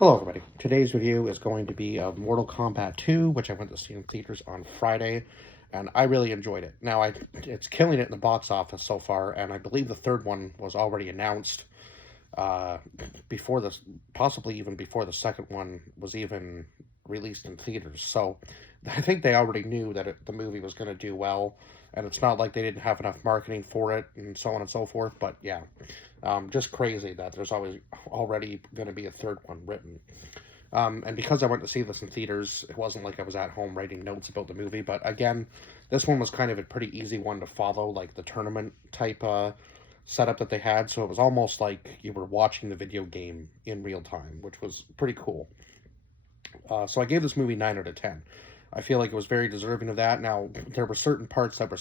Hello everybody. Today's review is going to be of Mortal Kombat 2, which I went to see in theaters on Friday, and I really enjoyed it. Now, it's killing it in the box office so far, and I believe the third one was already announced uh, before this, possibly even before the second one was even released in theaters. So I think they already knew that the movie was going to do well, and it's not like they didn't have enough marketing for it and so on and so forth. But yeah, just crazy that there's always already going to be a third one written. And because I went to see this in theaters, it wasn't like I was at home writing notes about the movie. But again, this one was kind of a pretty easy one to follow, like the tournament type setup that they had. So it was almost like you were watching the video game in real time, which was pretty cool. So I gave this movie 9 out of 10. I feel like it was very deserving of that. Now, there were certain parts that were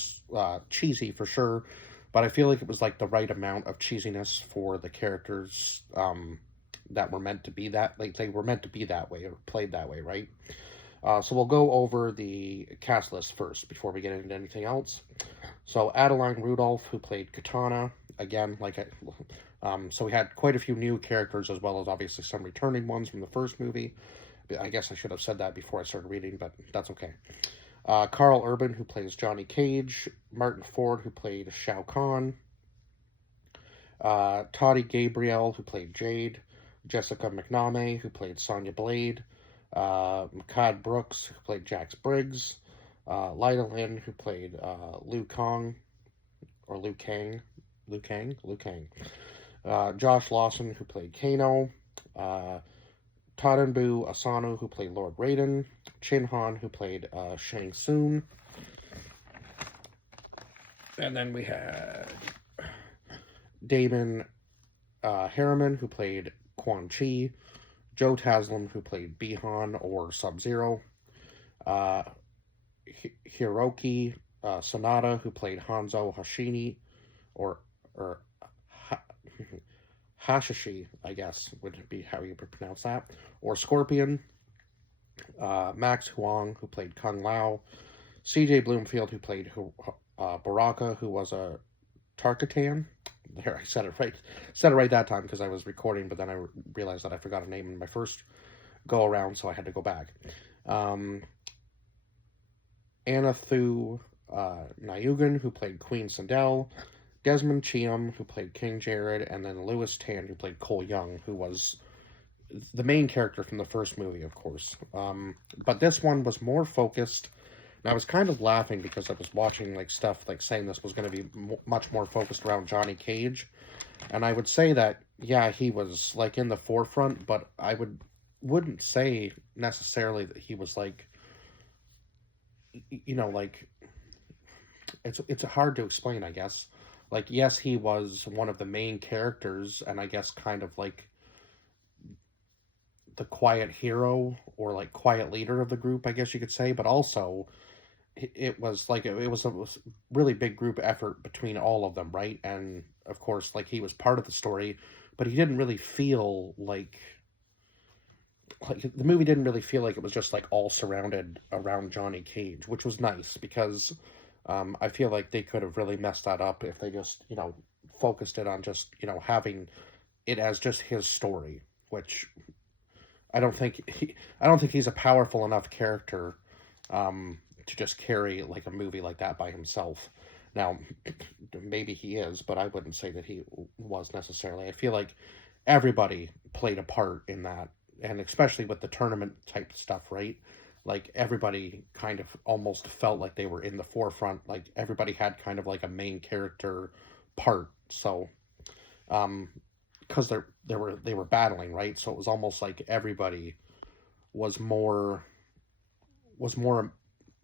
cheesy for sure, but I feel like it was like the right amount of cheesiness for the characters that were meant to be that. Like they were meant to be that way or played that way, right? So we'll go over the cast list first before we get into anything else. So Adeline Rudolph, who played Katana, again, so we had quite a few new characters as well as obviously some returning ones from the first movie. I guess I should have said that before I started reading, but that's okay. Carl Urban, who plays Johnny Cage. Martin Ford, who played Shao Kahn. Toddy Gabriel, who played Jade. Jessica McNamee, who played Sonya Blade. Makad Brooks, who played Jax Briggs. Lida Lin, who played Liu Kang, or Liu Kang. Liu Kang? Liu Kang. Josh Lawson, who played Kano. Tadambu Asano, who played Lord Raiden. Chin Han, who played Shang Tsung. And then we had Damon Harriman, who played Quan Chi. Joe Taslim, who played Bihan or Sub-Zero. Hiroki Sanada, who played Hanzo Hashini, or Hashishi, I guess would be how you would pronounce that, or Scorpion. Max Huang, who played Kung Lao. C.J. Bloomfield, who played Baraka, who was a Tarkatan. There, I said it right. Said it right that time because I was recording, but then I realized that I forgot a name in my first go around, so I had to go back. Anna Thu Nayugan, who played Queen Sindel. Desmond Chiam, who played King Jared, and then Lewis Tan, who played Cole Young, who was the main character from the first movie, of course. But this one was more focused, and I was kind of laughing because I was watching like stuff like saying this was going to be much more focused around Johnny Cage, and I would say that yeah, he was like in the forefront, but wouldn't say necessarily that he was like, like it's hard to explain, I guess. Like, yes, he was one of the main characters, and I guess kind of like the quiet hero or like quiet leader of the group, I guess you could say. But also, it was like it was a really big group effort between all of them, right? And of course, like he was part of the story, but he didn't really feel like the movie didn't really feel like it was just like all surrounded around Johnny Cage, which was nice because I feel like they could have really messed that up if they just, focused it on just, having it as just his story, which I don't think he's a powerful enough character to just carry like a movie like that by himself. Now, maybe he is, but I wouldn't say that he was necessarily. I feel like everybody played a part in that, and especially with the tournament type stuff, right? Like everybody kind of almost felt like they were in the forefront. Like everybody had kind of like a main character part. So, because they were battling, right? So it was almost like everybody was more was more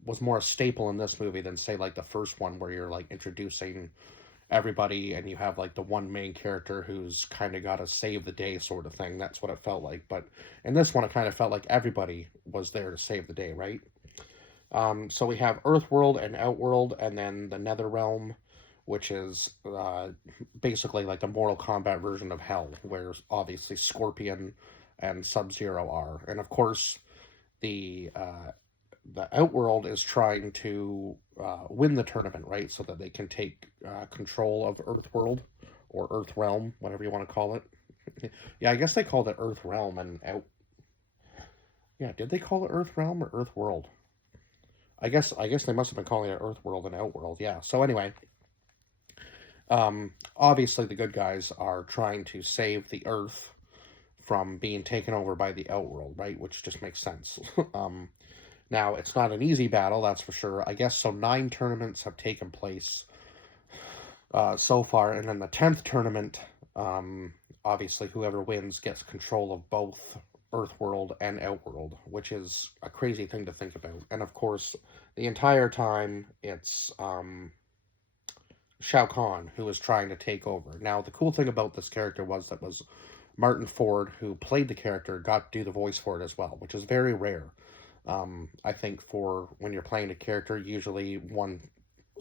was more a staple in this movie than say like the first one where you're like introducing everybody and you have like the one main character who's kind of got to save the day sort of thing. That's what it felt like. But in this one, it kind of felt like everybody was there to save the day, right? So we have Earthworld and Outworld, and then the Netherrealm, which is basically like the Mortal Kombat version of Hell, where obviously Scorpion and Sub-Zero are. And of course, the Outworld is trying to win the tournament, right? So that they can take control of Earthworld or Earthrealm, whatever you want to call it. Yeah, I guess they called it Earthrealm and Yeah, did they call it Earth Realm or Earth World? I guess they must have been calling it Earth World and Outworld. Yeah. So anyway, obviously the good guys are trying to save the Earth from being taken over by the Outworld, right? Which just makes sense. um, Now it's not an easy battle, that's for sure. I guess so. 9 tournaments have taken place so far, and in the 10th tournament, um, obviously whoever wins gets control of both Earthworld and Outworld, which is a crazy thing to think about. And of course, the entire time it's Shao Kahn who is trying to take over. Now, the cool thing about this character was Martin Ford, who played the character, got to do the voice for it as well, which is very rare. I think for when you're playing a character, usually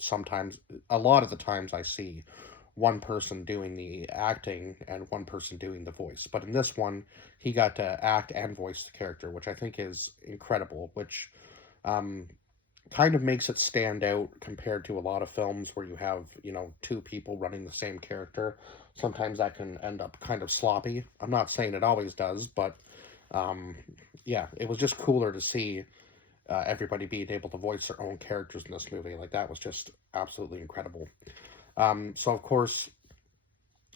sometimes, a lot of the times I see one person doing the acting and one person doing the voice. But in this one, he got to act and voice the character, which I think is incredible, which um, kind of makes it stand out compared to a lot of films where you have, two people running the same character. Sometimes that can end up kind of sloppy. I'm not saying it always does, but um, yeah, it was just cooler to see everybody being able to voice their own characters in this movie. Like, that was just absolutely incredible. So, of course,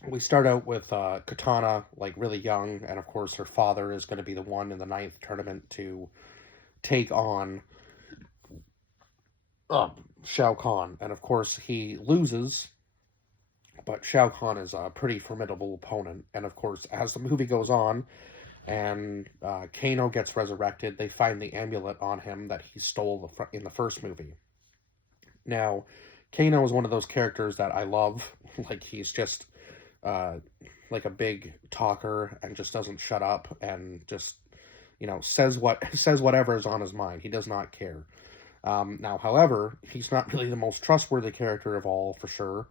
we start out with Katana, like, really young, and of course, her father is going to be the one in the 9th tournament to take on Shao Kahn. And of course, he loses, but Shao Kahn is a pretty formidable opponent. And of course, as the movie goes on, and Kano gets resurrected, they find the amulet on him that he stole in the first movie. Now, Kano is one of those characters that I love. Like, he's just uh, like a big talker and just doesn't shut up and just says whatever is on his mind. He does not care. Now, however, he's not really the most trustworthy character of all, for sure.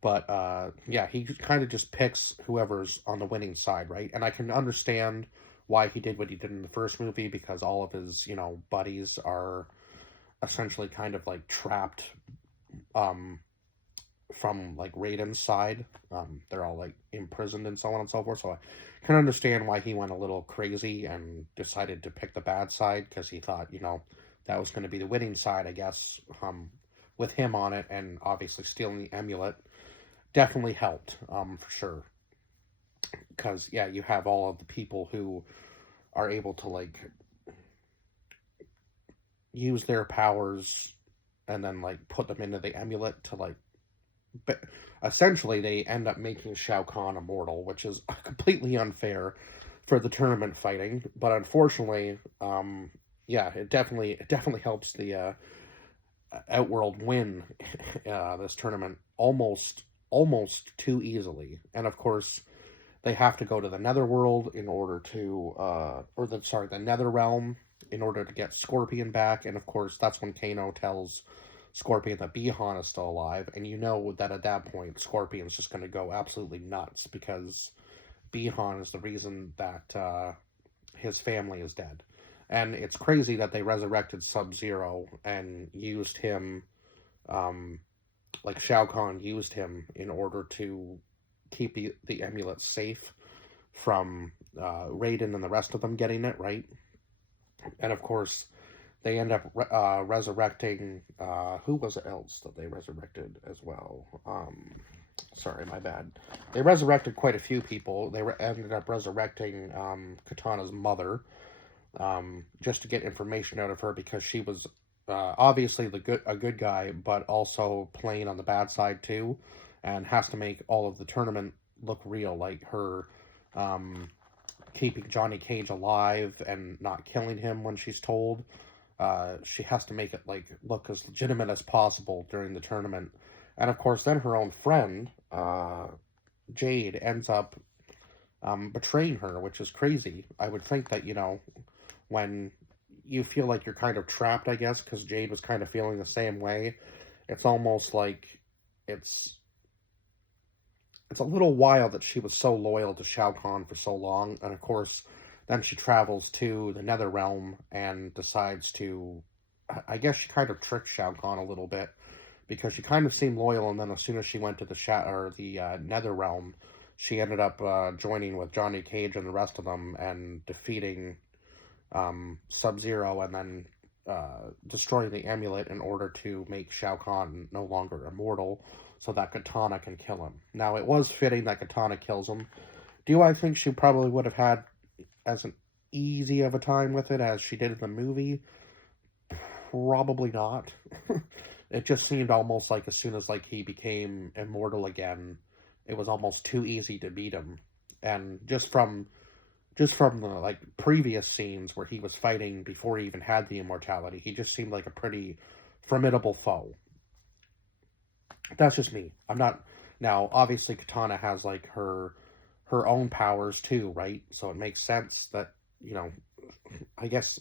But yeah, he kind of just picks whoever's on the winning side, right? And I can understand why he did what he did in the first movie, because all of his, buddies are essentially kind of like trapped um, from like Raiden's side. They're all like imprisoned and so on and so forth. So I can understand why he went a little crazy and decided to pick the bad side, because he thought, that was going to be the winning side, I guess. With him on it, and obviously stealing the amulet definitely helped, for sure. Because yeah, you have all of the people who are able to like use their powers and then like put them into the amulet to like. But essentially, they end up making Shao Kahn immortal, which is completely unfair for the tournament fighting. But unfortunately, yeah, it definitely helps the Outworld win this tournament almost too easily. And of course, they have to go to the Netherworld in order to, the Nether Realm in order to get Scorpion back. And of course, that's when Kano tells Scorpion that Bihan is still alive, and you know that at that point, Scorpion's just going to go absolutely nuts, because Bihan is the reason that his family is dead. And it's crazy that they resurrected Sub-Zero and used him, like Shao Kahn used him in order to keep the amulet safe from Raiden and the rest of them getting it, right? And of course, they end up resurrecting, who was it else that they resurrected as well? Sorry, my bad. They resurrected quite a few people. They ended up resurrecting Katana's mother, just to get information out of her, because she was obviously a good guy, but also playing on the bad side too, and has to make all of the tournament look real, like her keeping Johnny Cage alive and not killing him when she's told. She has to make it like look as legitimate as possible during the tournament. And of course, then her own friend, Jade, ends up betraying her, which is crazy. I would think that, when you feel like you're kind of trapped, I guess, because Jade was kind of feeling the same way, it's almost like it's it's a little wild that she was so loyal to Shao Kahn for so long. And of course, then she travels to the Nether Realm and decides to, I guess she kind of tricked Shao Kahn a little bit, because she kind of seemed loyal, and then as soon as she went to the Nether Realm, she ended up joining with Johnny Cage and the rest of them and defeating Sub-Zero and then destroying the amulet in order to make Shao Kahn no longer immortal so that Katana can kill him. Now, it was fitting that Katana kills him. Do I think she probably would have had as an easy of a time with it as she did in the movie? Probably not. It just seemed almost like as soon as like he became immortal again, it was almost too easy to beat him. And just from the like previous scenes where he was fighting before he even had the immortality, he just seemed like a pretty formidable foe. That's just me. I'm not now. Obviously, Katana has like her own powers too, right? So it makes sense that you know. I guess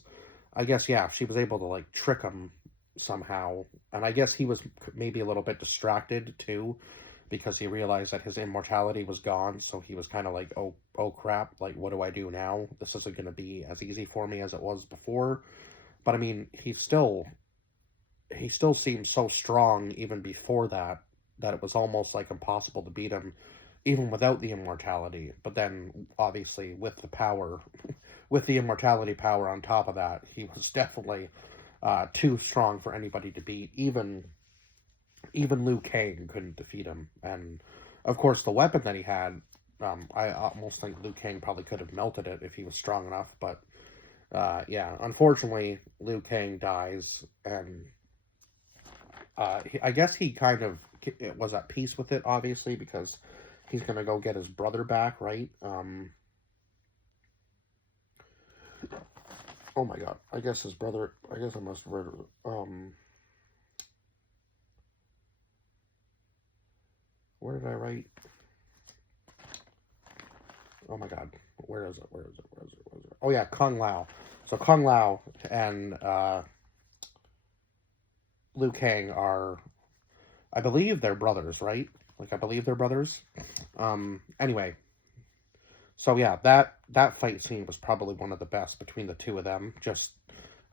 yeah. She was able to like trick him somehow, and I guess he was maybe a little bit distracted too because he realized that his immortality was gone, so he was kind of like, oh crap, like what do I do now? This isn't going to be as easy for me as it was before. But I mean, he still seemed so strong even before that that it was almost like impossible to beat him even without the immortality. But then obviously with the power, with the immortality power on top of that, he was definitely too strong for anybody to beat. Even Liu Kang couldn't defeat him. And of course, the weapon that he had, I almost think Liu Kang probably could have melted it if he was strong enough. But yeah, unfortunately, Liu Kang dies, and I guess he kind of was at peace with it, obviously, because he's gonna go get his brother back, right? Oh my God, I guess his brother. I guess I must have read. Where did I write? Oh my God, where is it? Where is it? Where is it? Where is it? Oh yeah, Kung Lao. So Kung Lao and Liu Kang are, I believe they're brothers, right? Like I believe they're brothers. Anyway, so yeah, that fight scene was probably one of the best between the two of them.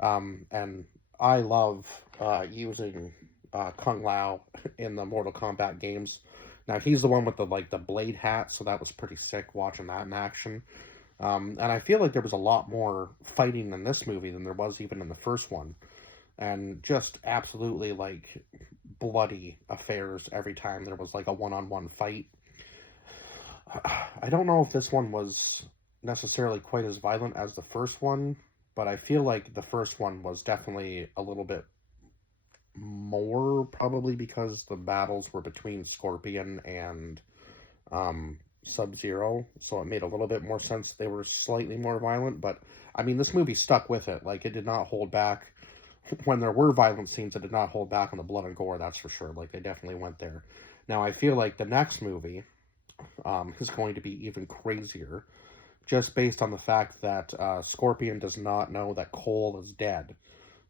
And I love using Kung Lao in the Mortal Kombat games. Now he's the one with the like the blade hat, so that was pretty sick watching that in action. And I feel like there was a lot more fighting in this movie than there was even in the first one, and just absolutely like bloody affairs every time there was like a one-on-one fight. I don't know if this one was necessarily quite as violent as the first one, but I feel like the first one was definitely a little bit more, probably because the battles were between Scorpion and Sub-Zero, so it made a little bit more sense they were slightly more violent. But I mean, this movie stuck with it. Like, it did not hold back. When there were violent scenes, it did not hold back on the blood and gore, that's for sure. Like, they definitely went there. Now, I feel like the next movie is going to be even crazier, just based on the fact that Scorpion does not know that Cole is dead.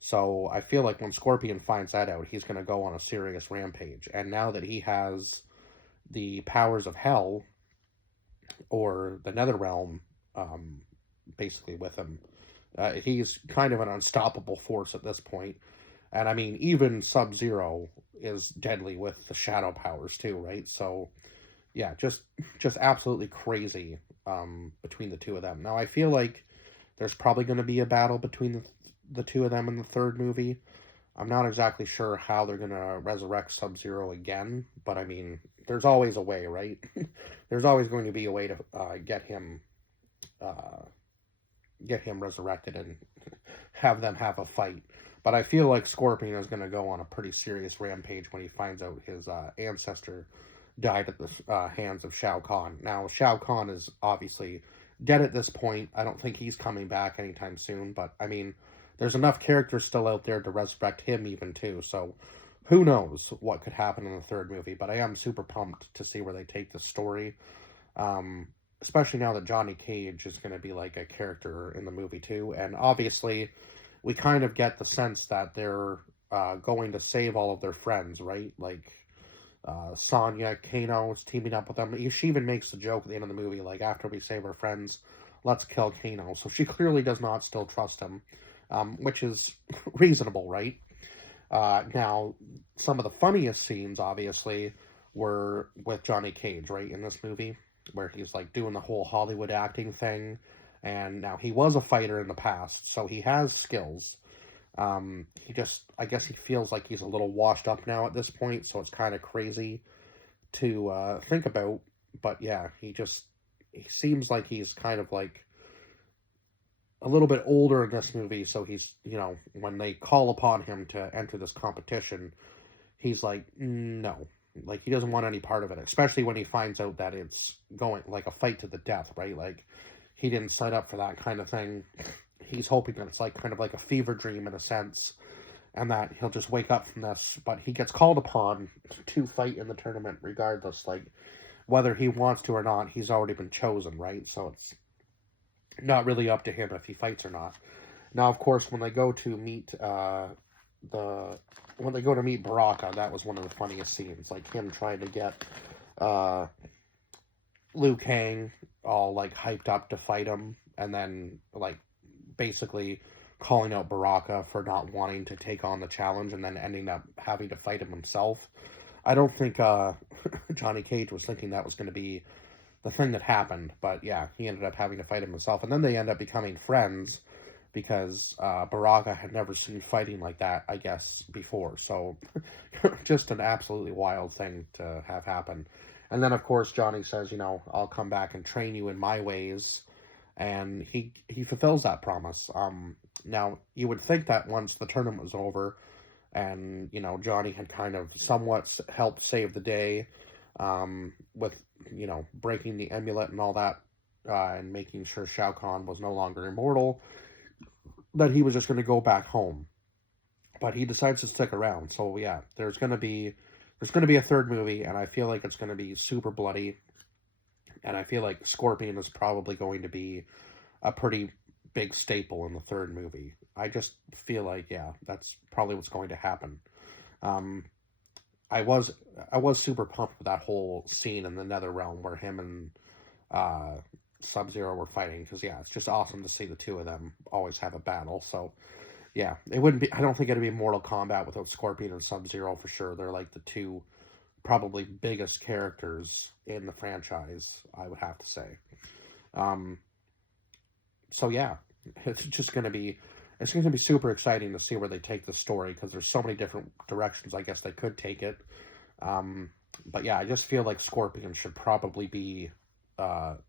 So I feel like when Scorpion finds that out, he's going to go on a serious rampage. And now that he has the powers of hell, or the Netherrealm, basically with him, he's kind of an unstoppable force at this point. And I mean, even Sub-Zero is deadly with the shadow powers too, right? So yeah, just absolutely crazy between the two of them. Now I feel like there's probably going to be a battle between the two of them in the third movie. I'm not exactly sure how they're going to resurrect Sub-Zero again, but I mean, there's always a way, right? There's always going to be a way to uh, get him resurrected and have them have a fight. But I feel like Scorpion is going to go on a pretty serious rampage when he finds out his ancestor died at the hands of Shao Kahn. Now, Shao Kahn is obviously dead at this point. I don't think he's coming back anytime soon, but I mean, there's enough characters still out there to resurrect him even too, so who knows what could happen in the third movie. But I am super pumped to see where they take the story, especially now that Johnny Cage is going to be like a character in the movie too. And obviously we kind of get the sense that they're going to save all of their friends, right? Like Sonya, Kano is teaming up with them. She even makes the joke at the end of the movie, like, after we save our friends, let's kill Kano. So she clearly does not still trust him, which is reasonable, right? Now, some of the funniest scenes, obviously, were with Johnny Cage, right, in this movie, where he's, like, doing the whole Hollywood acting thing, And now he was a fighter in the past, so he has skills. I guess he feels like he's a little washed up now at this point, so it's kind of crazy to think about. But yeah, he seems like he's kind of like a little bit older in this movie, so he's, when they call upon him to enter this competition, he's like, no. Like, he doesn't want any part of it, especially when he finds out that it's going, like, a fight to the death, right? Like, he didn't sign up for that kind of thing. He's hoping that it's, like, kind of like a fever dream in a sense, and that he'll just wake up from this, but he gets called upon to fight in the tournament regardless, like, whether he wants to or not, he's already been chosen, right? So it's not really up to him if he fights or not. Now, of course, when they go to meet Baraka, that was one of the funniest scenes. Like him trying to get Liu Kang all like hyped up to fight him, and then like basically calling out Baraka for not wanting to take on the challenge, and then ending up having to fight him himself. I don't think Johnny Cage was thinking that was going to be the thing that happened, but yeah, he ended up having to fight him himself, and then they end up becoming friends because Baraka had never seen fighting like that, I guess, before. So just an absolutely wild thing to have happen. And then, of course, Johnny says, I'll come back and train you in my ways, and he fulfills that promise. Now, you would think that once the tournament was over, and Johnny had kind of somewhat helped save the day with breaking the amulet and all that, and making sure Shao Kahn was no longer immortal, that he was just going to go back home. But he decides to stick around. So yeah, there's going to be a third movie, and I feel like it's going to be super bloody. And I feel like Scorpion is probably going to be a pretty big staple in the third movie. I just feel like, yeah, that's probably what's going to happen. I was super pumped with that whole scene in the Nether Realm where him and Sub-Zero were fighting, because yeah, it's just awesome to see the two of them always have a battle. So yeah, I don't think it'd be Mortal Kombat without Scorpion and Sub-Zero for sure. They're like the two probably biggest characters in the franchise, I would have to say. So yeah, it's going to be super exciting to see where they take the story, because there's so many different directions I guess they could take it. But yeah, I just feel like Scorpion should probably be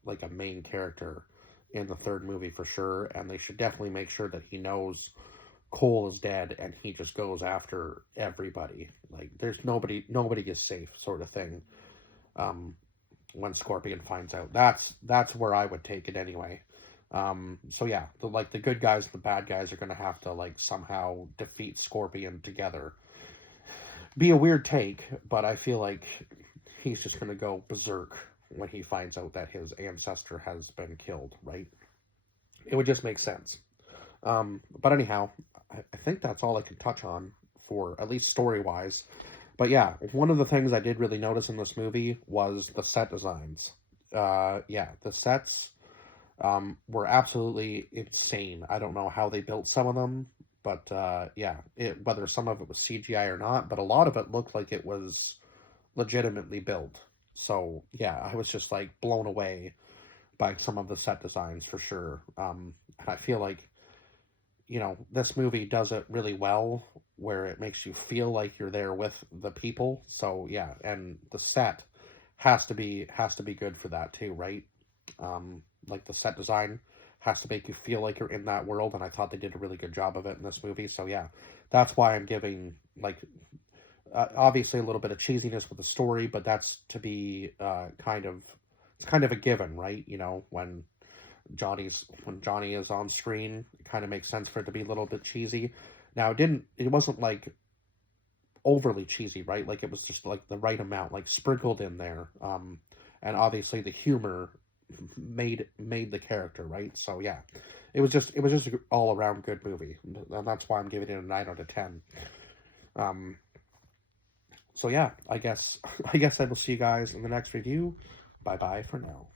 like a main character in the third movie for sure, and they should definitely make sure that he knows Cole is dead and he just goes after everybody. Like there's nobody is safe, sort of thing. When Scorpion finds out, that's where I would take it anyway. So yeah, the good guys and the bad guys are gonna have to like somehow defeat Scorpion together. Be a weird take, but I feel like he's just gonna go berserk when he finds out that his ancestor has been killed, right? It would just make sense. But anyhow, I think that's all I can touch on for at least story-wise. But yeah, one of the things I did really notice in this movie was the set designs. Yeah, the sets were absolutely insane. I don't know how they built some of them, but yeah, whether some of it was CGI or not, but a lot of it looked like it was legitimately built. So yeah, I was just like blown away by some of the set designs for sure. And I feel like, this movie does it really well, where it makes you feel like you're there with the people. So yeah, and the set has to be good for that too, right? Like the set design has to make you feel like you're in that world, and I thought they did a really good job of it in this movie. So yeah, that's why I'm giving like obviously a little bit of cheesiness with the story, but that's to be it's kind of a given, right? When Johnny is on screen, it kind of makes sense for it to be a little bit cheesy. Now it wasn't like overly cheesy, right? Like it was just like the right amount, like sprinkled in there. And obviously the humor made the character, right? So yeah, it was just an all around good movie, and that's why I'm giving it a 9 out of 10. So yeah, I guess I will see you guys in the next review. Bye bye for now.